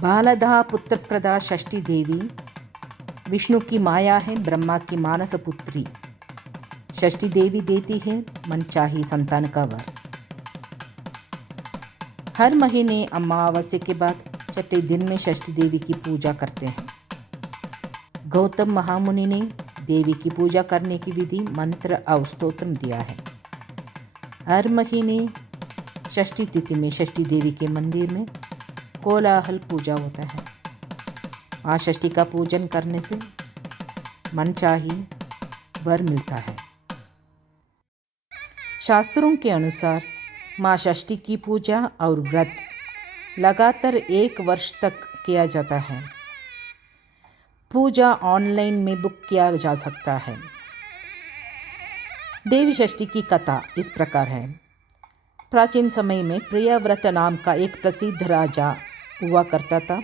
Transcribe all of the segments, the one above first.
बालदा पुत्रप्रदा षष्ठी देवी विष्णु की माया है, ब्रह्मा की मानस पुत्री। षष्ठी देवी देती है मनचाही संतान का वर। हर महीने अमावस्या के बाद छठे दिन में षष्ठी देवी की पूजा करते हैं। गौतम महामुनि ने देवी की पूजा करने की विधि, मंत्र और स्तोत्र दिया है। हर महीने षष्ठी तिथि में षष्ठी देवी के मंदिर में कोलाहल पूजा होता है। माँ षष्ठी का पूजन करने से मनचाही वर मिलता है। शास्त्रों के अनुसार माँ षष्ठी की पूजा और व्रत लगातार 1 वर्ष तक किया जाता है। पूजा ऑनलाइन में बुक किया जा सकता है। देवी षष्ठी की कथा इस प्रकार है। प्राचीन समय में प्रियव्रत नाम का एक प्रसिद्ध राजा हुआ करता था।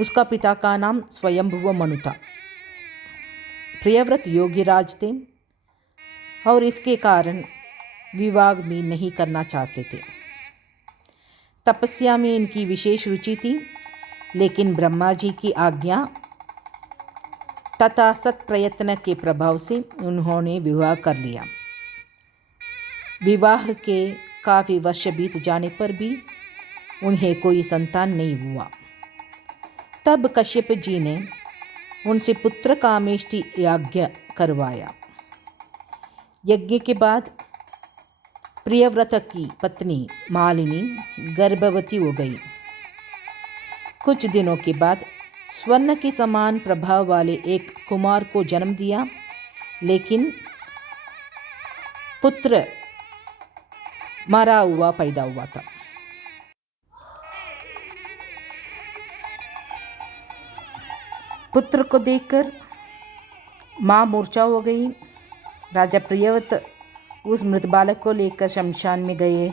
उसका पिता का नाम स्वयंभुव मनु था। प्रियव्रत योगीराज थे और इसके कारण विवाह भी नहीं करना चाहते थे। तपस्या में इनकी विशेष रुचि थी, लेकिन ब्रह्मा जी की आज्ञा तथा सत प्रयत्न के प्रभाव से उन्होंने विवाह कर लिया। विवाह के काफ़ी वर्ष बीत जाने पर भी उन्हें कोई संतान नहीं हुआ। तब कश्यप जी ने उनसे पुत्र कामेष्टि यज्ञ करवाया। यज्ञ के बाद प्रियव्रत की पत्नी मालिनी गर्भवती हो गई। कुछ दिनों के बाद स्वर्ण के समान प्रभाव वाले एक कुमार को जन्म दिया, लेकिन पुत्र मरा हुआ पैदा हुआ था। पुत्र को देखकर माँ मूर्छा हो गई। राजा प्रियव्रत उस मृत बालक को लेकर शमशान में गए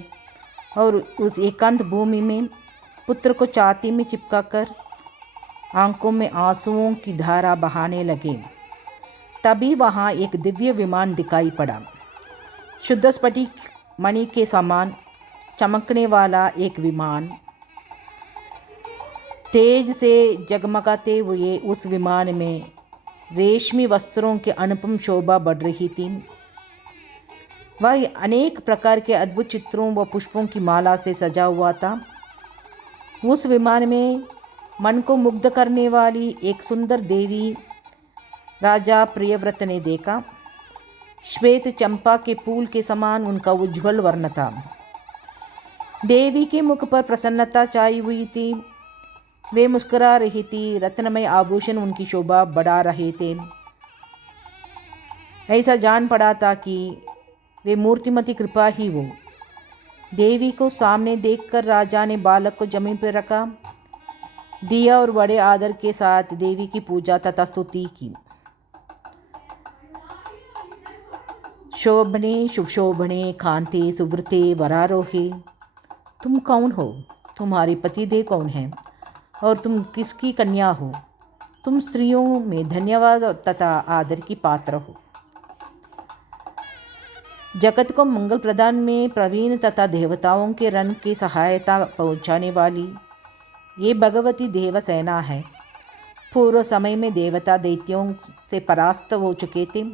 और उस एकांत भूमि में पुत्र को छाती में चिपकाकर आंखों में आंसुओं की धारा बहाने लगे। तभी वहाँ एक दिव्य विमान दिखाई पड़ा। शुद्ध स्फटिक मणि के समान चमकने वाला एक विमान। तेज से जगमगाते हुए उस विमान में रेशमी वस्त्रों की अनुपम शोभा बढ़ रही थी। वह अनेक प्रकार के अद्भुत चित्रों व पुष्पों की माला से सजा हुआ था। उस विमान में मन को मुग्ध करने वाली एक सुंदर देवी राजा प्रियव्रत ने देखा। श्वेत चंपा के फूल के समान उनका उज्ज्वल वर्ण था। देवी के मुख पर प्रसन्नता छाई हुई थी। वे मुस्कुरा रही थी। रत्नमय आभूषण उनकी शोभा बढ़ा रहे थे। ऐसा जान पड़ा था कि वे मूर्तिमती कृपा ही हो। देवी को सामने देखकर राजा ने बालक को जमीन पर रखा, दिया और बड़े आदर के साथ देवी की पूजा तथा स्तुति की। शोभने शुभशोभने कांते सुव्रते वरारोहे, तुम कौन हो? तुम्हारे पतिदेव कौन हैं? और तुम किसकी कन्या हो? तुम स्त्रियों में धन्यवाद तथा आदर की पात्र हो। जगत को मंगल प्रदान में प्रवीण तथा देवताओं के रण की सहायता पहुंचाने वाली ये भगवती देवसेना है। पूर्व समय में देवता दैत्यों से परास्त हो चुके थे।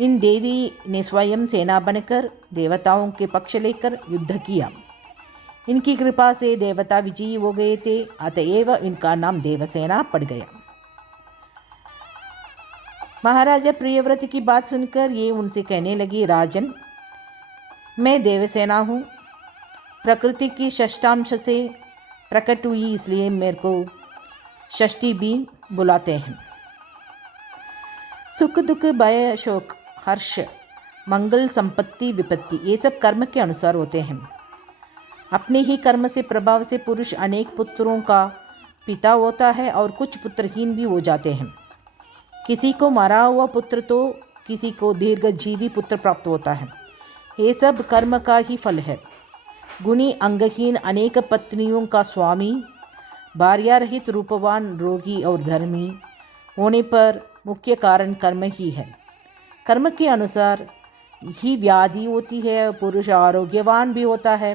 इन देवी ने स्वयं सेना बनकर देवताओं के पक्ष लेकर युद्ध किया। इनकी कृपा से देवता विजयी हो गए थे, अतएव इनका नाम देवसेना पड़ गया। महाराजा प्रियव्रत की बात सुनकर ये उनसे कहने लगी, राजन, मैं देवसेना हूँ। प्रकृति की षष्ठांश से प्रकट हुई, इसलिए मेरे को षष्ठी भी बुलाते हैं। सुख दुख भय शोक हर्ष मंगल संपत्ति विपत्ति ये सब कर्म के अनुसार होते हैं। अपने ही कर्म से प्रभाव से पुरुष अनेक पुत्रों का पिता होता है और कुछ पुत्रहीन भी हो जाते हैं। किसी को मरा हुआ पुत्र तो किसी को दीर्घजीवी पुत्र प्राप्त होता है। ये सब कर्म का ही फल है। गुणी अंगहीन अनेक पत्नियों का स्वामी, भार्या रहित रूपवान रोगी और धर्मी होने पर मुख्य कारण कर्म ही है। कर्म के अनुसार ही व्याधि होती है। पुरुष आरोग्यवान भी होता है।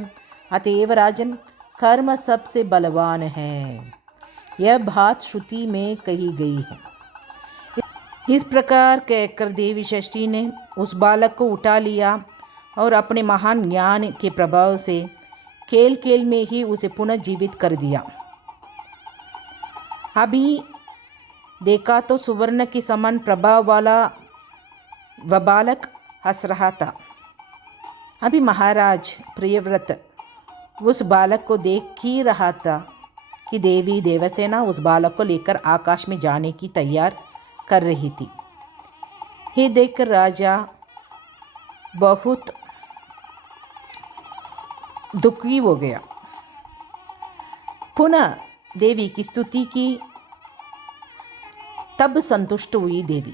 अतएव राजन, कर्म सबसे बलवान है, यह बात श्रुति में कही गई है। इस प्रकार कहकर देवी षष्ठी ने उस बालक को उठा लिया और अपने महान ज्ञान के प्रभाव से खेल खेल में ही उसे पुनः जीवित कर दिया। अभी देखा तो सुवर्ण के समान प्रभाव वाला वह बालक हंस रहा था। अभी महाराज प्रियव्रत उस बालक को देख ही रहा था कि देवी देवसेना उस बालक को लेकर आकाश में जाने की तैयार कर रही थी। ये देखकर राजा बहुत दुखी हो गया। पुनः देवी की स्तुति की, तब संतुष्ट हुई देवी।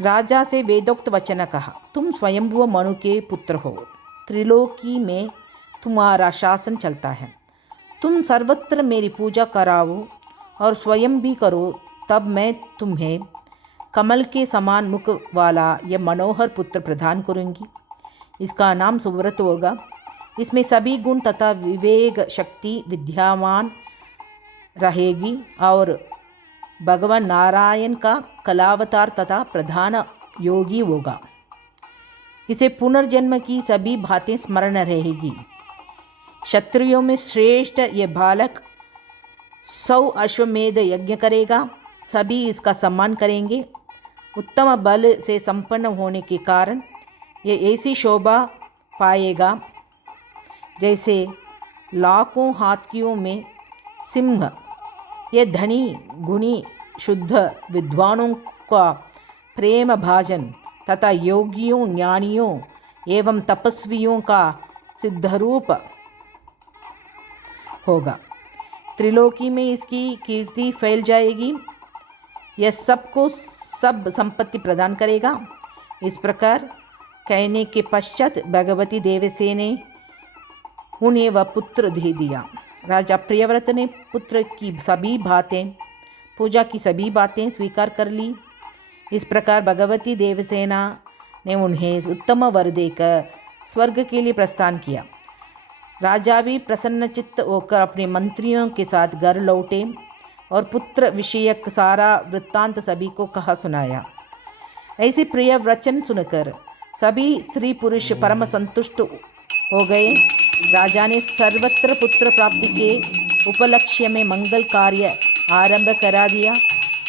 राजा से वेदोक्त वचन कहा, तुम स्वयंभुव मनु के पुत्र हो, त्रिलोकी में तुम्हारा शासन चलता है। तुम सर्वत्र मेरी पूजा कराओ और स्वयं भी करो, तब मैं तुम्हें कमल के समान मुख वाला यह मनोहर पुत्र प्रदान करूंगी। इसका नाम सुव्रत होगा। इसमें सभी गुण तथा विवेक शक्ति विद्यामान रहेगी और भगवान नारायण का कलावतार तथा प्रधान योगी होगा। इसे पुनर्जन्म की सभी बातें स्मरण रहेगी। क्षत्रियों में श्रेष्ठ ये बालक 100 अश्वमेध यज्ञ करेगा, सभी इसका सम्मान करेंगे। उत्तम बल से संपन्न होने के कारण ये ऐसी शोभा पाएगा जैसे लाखों हाथियों में सिंह। ये धनी गुणी शुद्ध विद्वानों का प्रेम भाजन तथा योगियों ज्ञानियों एवं तपस्वियों का सिद्धरूप होगा। त्रिलोकी में इसकी कीर्ति फैल जाएगी। यह सबको सब संपत्ति प्रदान करेगा। इस प्रकार कहने के पश्चात भगवती देवसेना ने उन्हें वह पुत्र दे दिया। राजा प्रियव्रत ने पुत्र की सभी बातें, पूजा की सभी बातें स्वीकार कर ली। इस प्रकार भगवती देवसेना ने उन्हें उत्तम वर देकर स्वर्ग के लिए प्रस्थान किया। राजा भी प्रसन्नचित्त होकर अपने मंत्रियों के साथ घर लौटे और पुत्र विषयक सारा वृत्तांत सभी को कहा सुनाया। ऐसे प्रिय वचन सुनकर सभी स्त्री पुरुष परम संतुष्ट हो गए। राजा ने सर्वत्र पुत्र प्राप्ति के उपलक्ष्य में मंगल कार्य आरंभ करा दिया।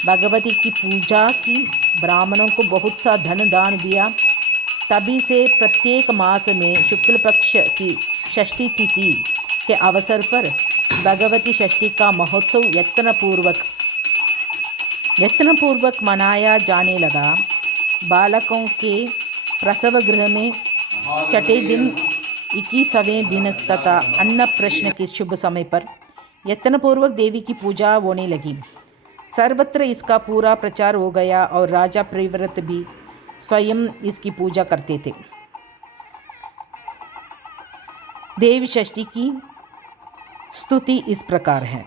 भगवती की पूजा की, ब्राह्मणों को बहुत सा धन दान दिया। तभी से प्रत्येक मास में शुक्ल पक्ष की षष्ठी तिथि के अवसर पर भगवती षष्ठी का महोत्सव यत्नपूर्वक मनाया जाने लगा। बालकों के प्रसव गृह में छठे दिन 21वें दिन तथा अन्न प्रश्न के शुभ समय पर यत्नपूर्वक देवी की पूजा होने लगी। सर्वत्र इसका पूरा प्रचार हो गया और राजा प्रियव्रत भी स्वयं इसकी पूजा करते थे। देवी षष्ठी की स्तुति इस प्रकार है।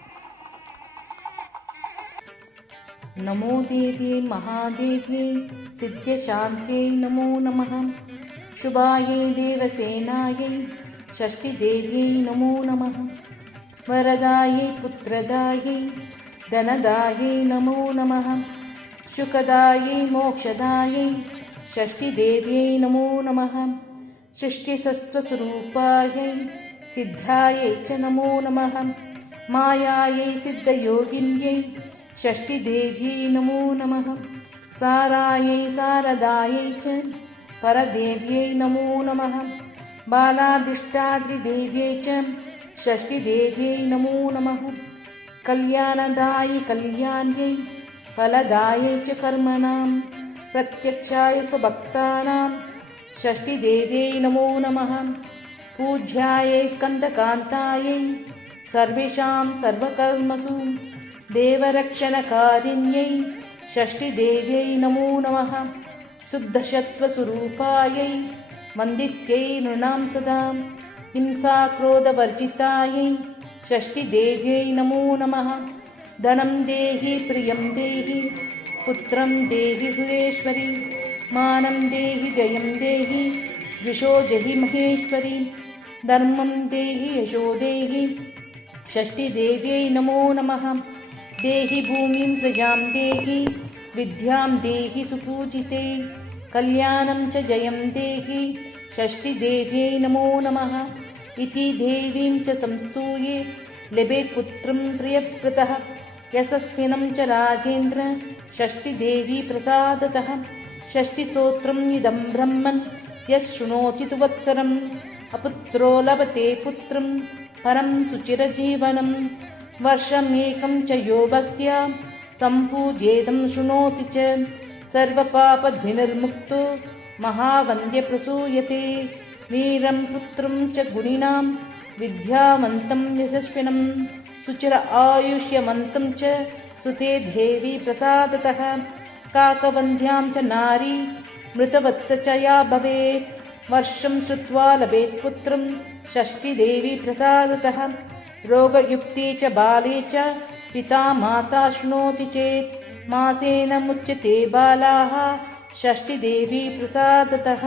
नमो देवी महादेवी सिद्ध शांत्यै नमो नमः। शुभायै देवसेनायै षष्ठी देव्यै नमो नमः। वरदायै पुत्रदायै धनदायै नमो नमः। सुखदायै मोक्षदायै षष्ठी देव्यै नमो नमः। सृष्टिसत्त्वस्वरूपायै सिद्धायै च नमो नमः। मायायै सिद्धयोगिन्यै षष्ठी देव्यै नमो नमः। सारायै शारदायै च परदेव्यै नमो नमः। बालाधिष्ठात्रिदेव्यै च षष्ठी देव्यै नमो नमः। कल्याणदायै कल्याण्यै फलदायै च कर्मणां प्रत्यक्षाय स्वभक्तानां षष्ठी देव्यै नमो नमः। पूज्यायै स्कन्दकान्तायै सर्वेषां सर्वकर्मसु देवरक्षणकारिण्यै षष्ठी देव्यै नमो नमः। शुद्धसत्त्वस्वरूपायै मन्दित्यै नृणां सदा हिंसाक्रोधवर्जितायै षष्ठी देव्यै नमो नमः। धनं देहि प्रियं देहि पुत्रं देहि सुरेश्वरी। मानं देहि जयं देहि द्विषो जहि महेश्वरी। धर्मं देहि यशो देहि षष्ठीदेव्यै नमो नमः। देहि भूमिं प्रजां देहि विद्यां देहि सुपूजिते कल्याणं च जयं देहि षष्ठीदेव्यै नमो नमः इति देवीं च संस्तूये लभेत् पुत्रं प्रियव्रतः यशस्विनं च राजेन्द्र षष्ठीदेवी प्रसादतः। षष्ठीस्तोत्रम् इदं ब्रह्मन् यः शृणोति तु वत्सरम् अपुत्रो लभते पुत्रं परं सुचिरजीवनं। वर्षमेकं च यो भक्त्या सम्पूज्येदं शृणोति च सर्वपापद्विनिर्मुक्तो महावन्द्यप्रसूयते। वीरं पुत्रं च गुणिनां विद्यावन्तं यशस्विनं सुचिर आयुष्यमन्तं च सुते देवी प्रसादतः। काकवन्द्यां च नारी मृतवत्स च या भवेत् वर्षं श्रुत्वा लभेत् पुत्रं षष्ठीदेवी प्रसादतः। रोगयुक्ते च बाले च पिता माता शृणोति चेत् मासेन मुच्यते बालाः षष्ठीदेवी प्रसादतः।